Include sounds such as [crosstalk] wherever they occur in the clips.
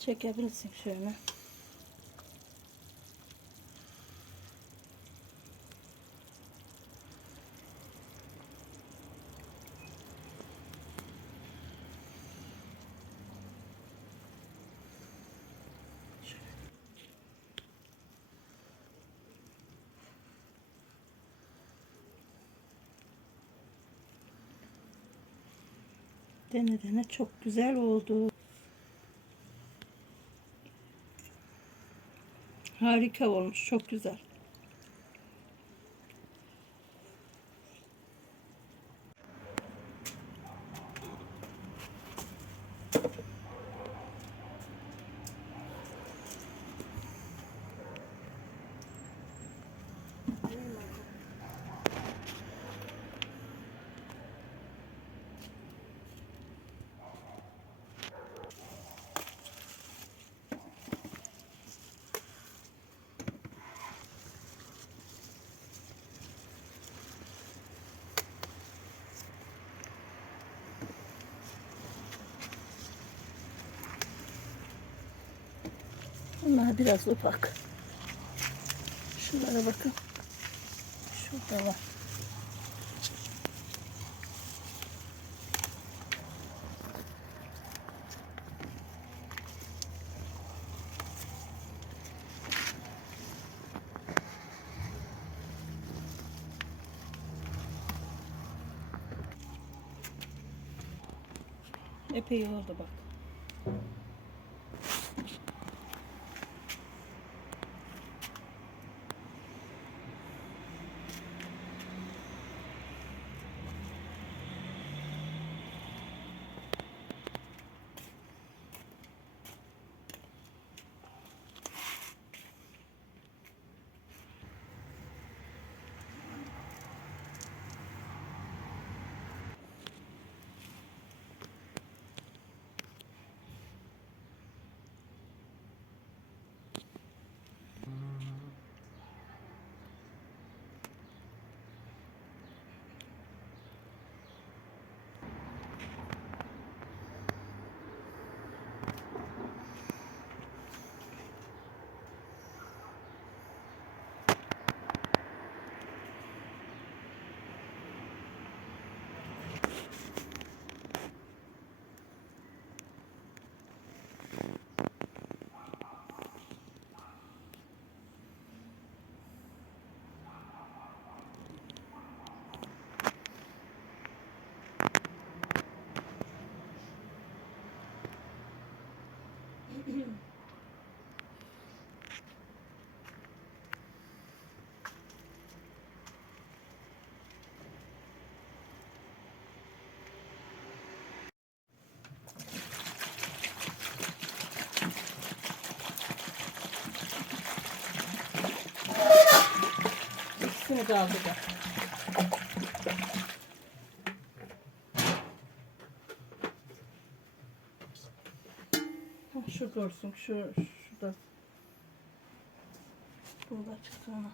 Çekebilirsin şöyle. Dene dene çok güzel oldu. Harika olmuş. Çok güzel. Bunlar biraz ufak. Şunlara bakın. Şurada var. Epey oldu bak. İkisini de aldı da. Şu dursun, şu, şu da. Burada çıktı ona.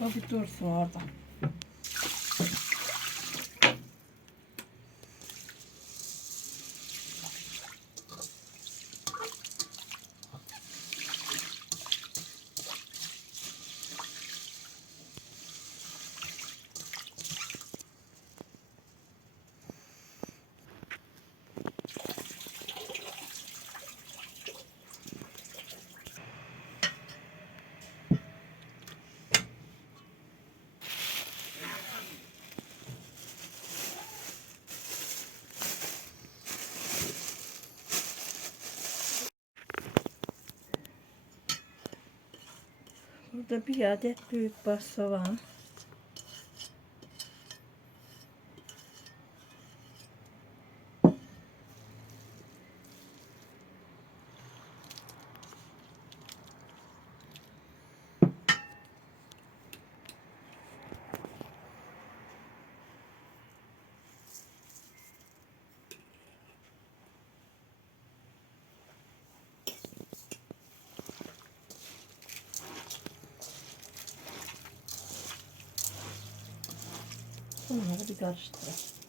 O bir dursun orada. Burada bir adet büyük baş soğan. Bunları bir karıştıralım.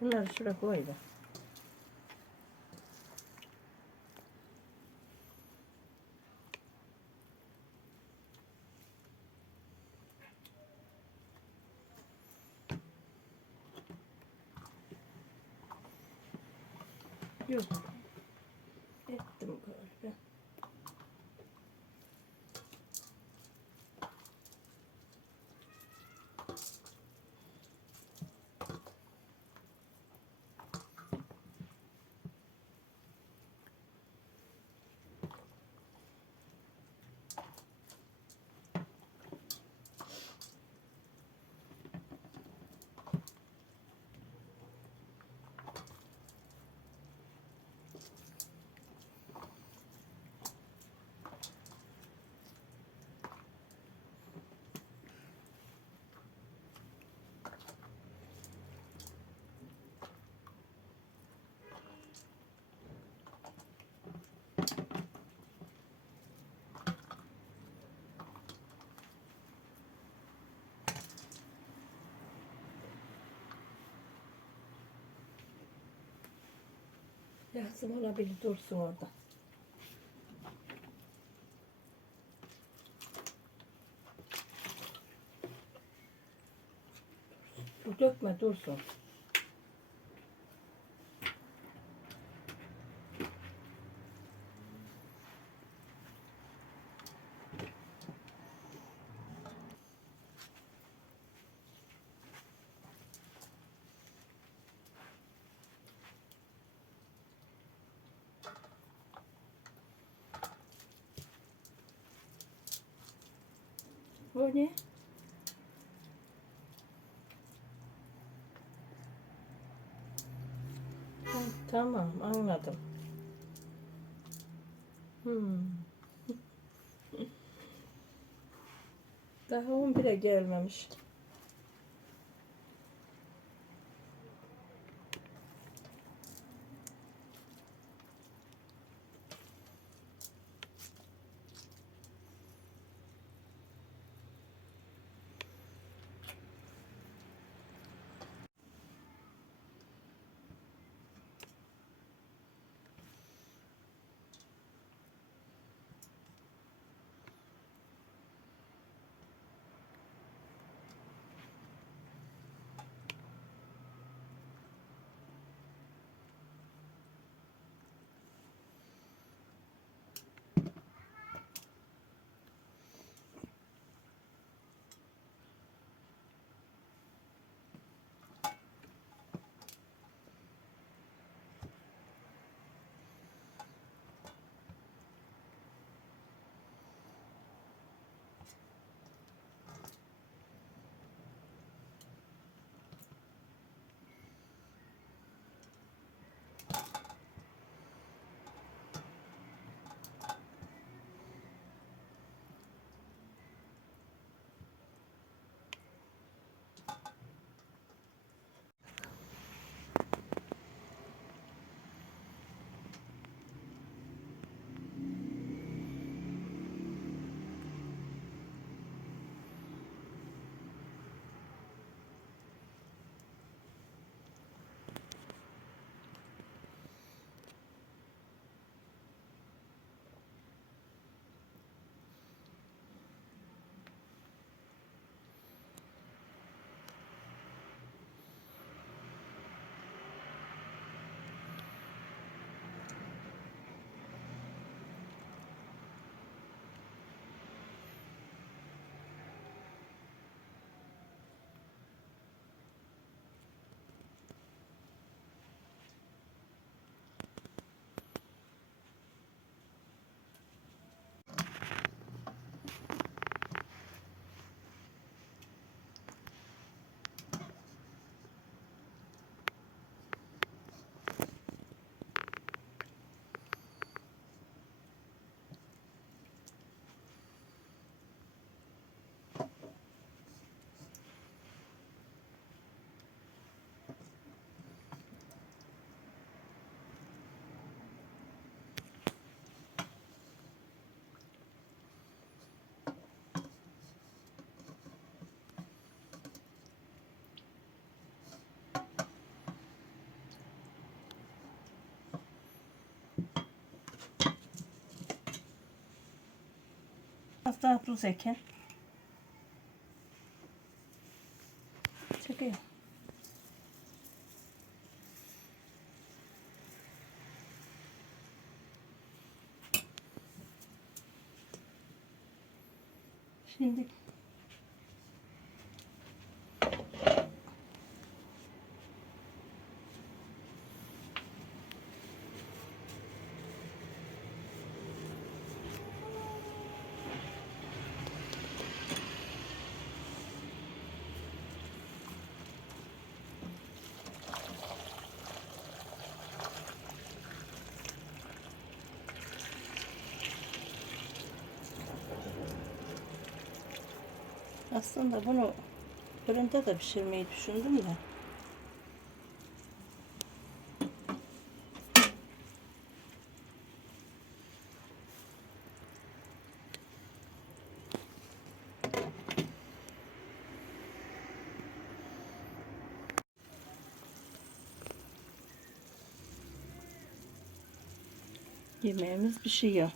Bunları şuraya koy da. Yok. Lazım olabilir dursun orada. Dur, dökme dursun. O ne? Tamam anladım. Hmm. [laughs] Daha 11'e gelmemiş. Daha tuz. Aslında bunu fırında da pişirmeyi düşündüm de. Yemeğimiz pişiyor.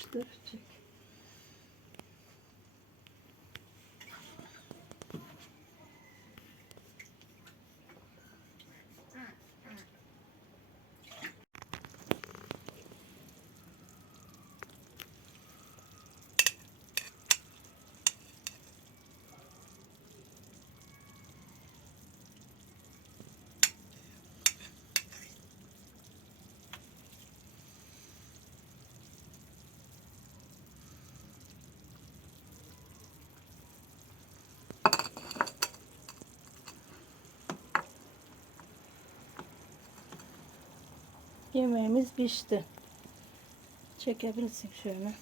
Yaklaştıracak. Yemeğimiz pişti. Çekebilirsin şöyle.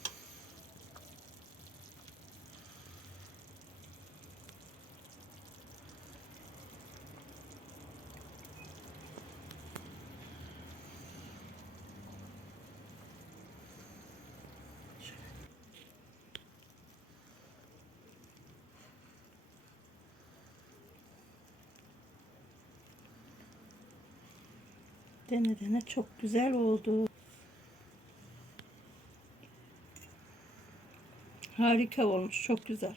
Dene dene çok güzel oldu. Harika olmuş. Çok güzel.